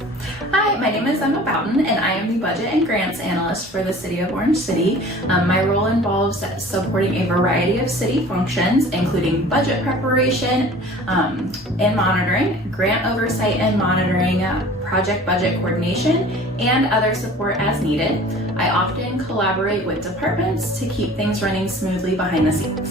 Hi, my name is Emma Bouton, and I am the Budget and Grants Analyst for the City of Orange City. My role involves supporting a variety of city functions, including budget preparation and monitoring, grant oversight and monitoring, project budget coordination, and other support as needed. I often collaborate with departments to keep things running smoothly behind the scenes.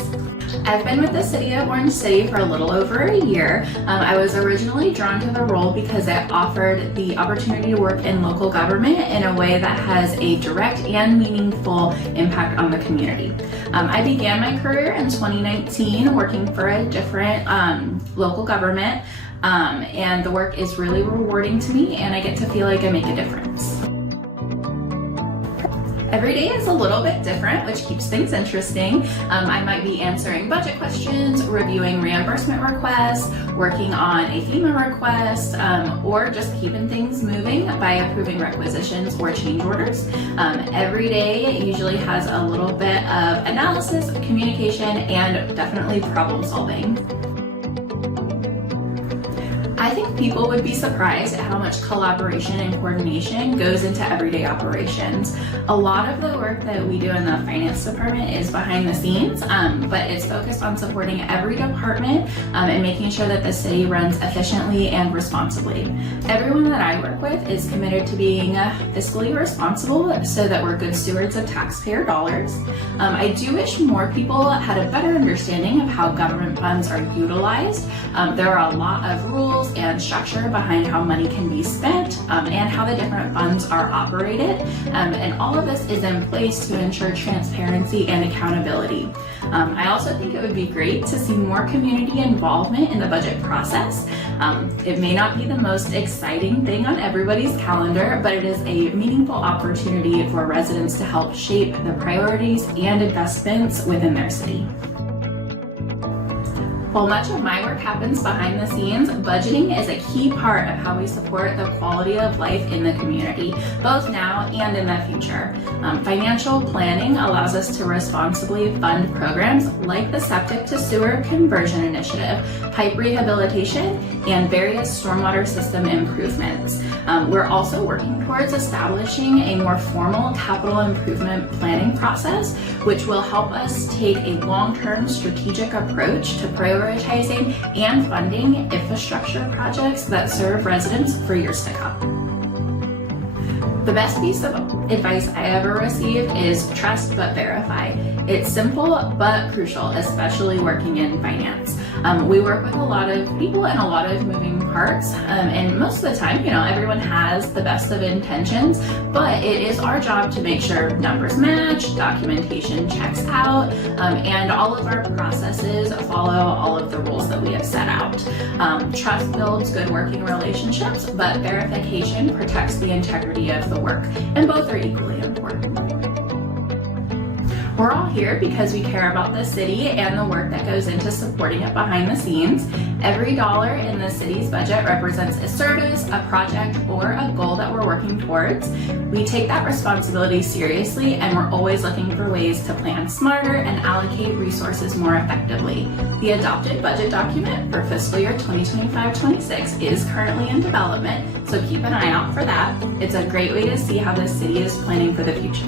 I've been with the City of Orange City for a little over a year. I was originally drawn to the role because it offered the opportunity to work in local government in a way that has a direct and meaningful impact on the community. I began my career in 2019 working for a different local government, and the work is really rewarding to me, and I get to feel like I make a difference. Every day is a little bit different, which keeps things interesting. I might be answering budget questions, reviewing reimbursement requests, working on a FEMA request, or just keeping things moving by approving requisitions or change orders. Every day usually has a little bit of analysis, communication, and definitely problem solving. I think people would be surprised at how much collaboration and coordination goes into everyday operations. A lot of the work that we do in the finance department is behind the scenes, but it's focused on supporting every department and making sure that the city runs efficiently and responsibly. Everyone that I work with is committed to being fiscally responsible so that we're good stewards of taxpayer dollars. I do wish more people had a better understanding of how government funds are utilized. There are a lot of rules and structure behind how money can be spent and how the different funds are operated, and all of this is in place to ensure transparency and accountability. I also think it would be great to see more community involvement in the budget process. It may not be the most exciting thing on everybody's calendar, but it is a meaningful opportunity for residents to help shape the priorities and investments within their city. While much of my work happens behind the scenes, budgeting is a key part of how we support the quality of life in the community, both now and in the future. Financial planning allows us to responsibly fund programs like the Septic to Sewer Conversion Initiative, pipe rehabilitation, and various stormwater system improvements. We're also working towards establishing a more formal capital improvement planning process, which will help us take a long-term strategic approach to prioritizing and funding infrastructure projects that serve residents for years to come. The best piece of advice I ever received is trust but verify. It's simple but crucial, especially working in finance. We work with a lot of people and a lot of moving parts, and most of the time, everyone has the best of intentions, but it is our job to make sure numbers match, documentation checks out, and all of our processes follow all of the rules that we have set out. Trust builds good working relationships, but verification protects the integrity of the work, and both are equally important. We're all here because we care about the city and the work that goes into supporting it behind the scenes. Every dollar in the city's budget represents a service, a project, or a goal that we're working towards. We take that responsibility seriously, and we're always looking for ways to plan smarter and allocate resources more effectively. The adopted budget document for fiscal year 2025-26 is currently in development, so keep an eye out for that. It's a great way to see how the city is planning for the future.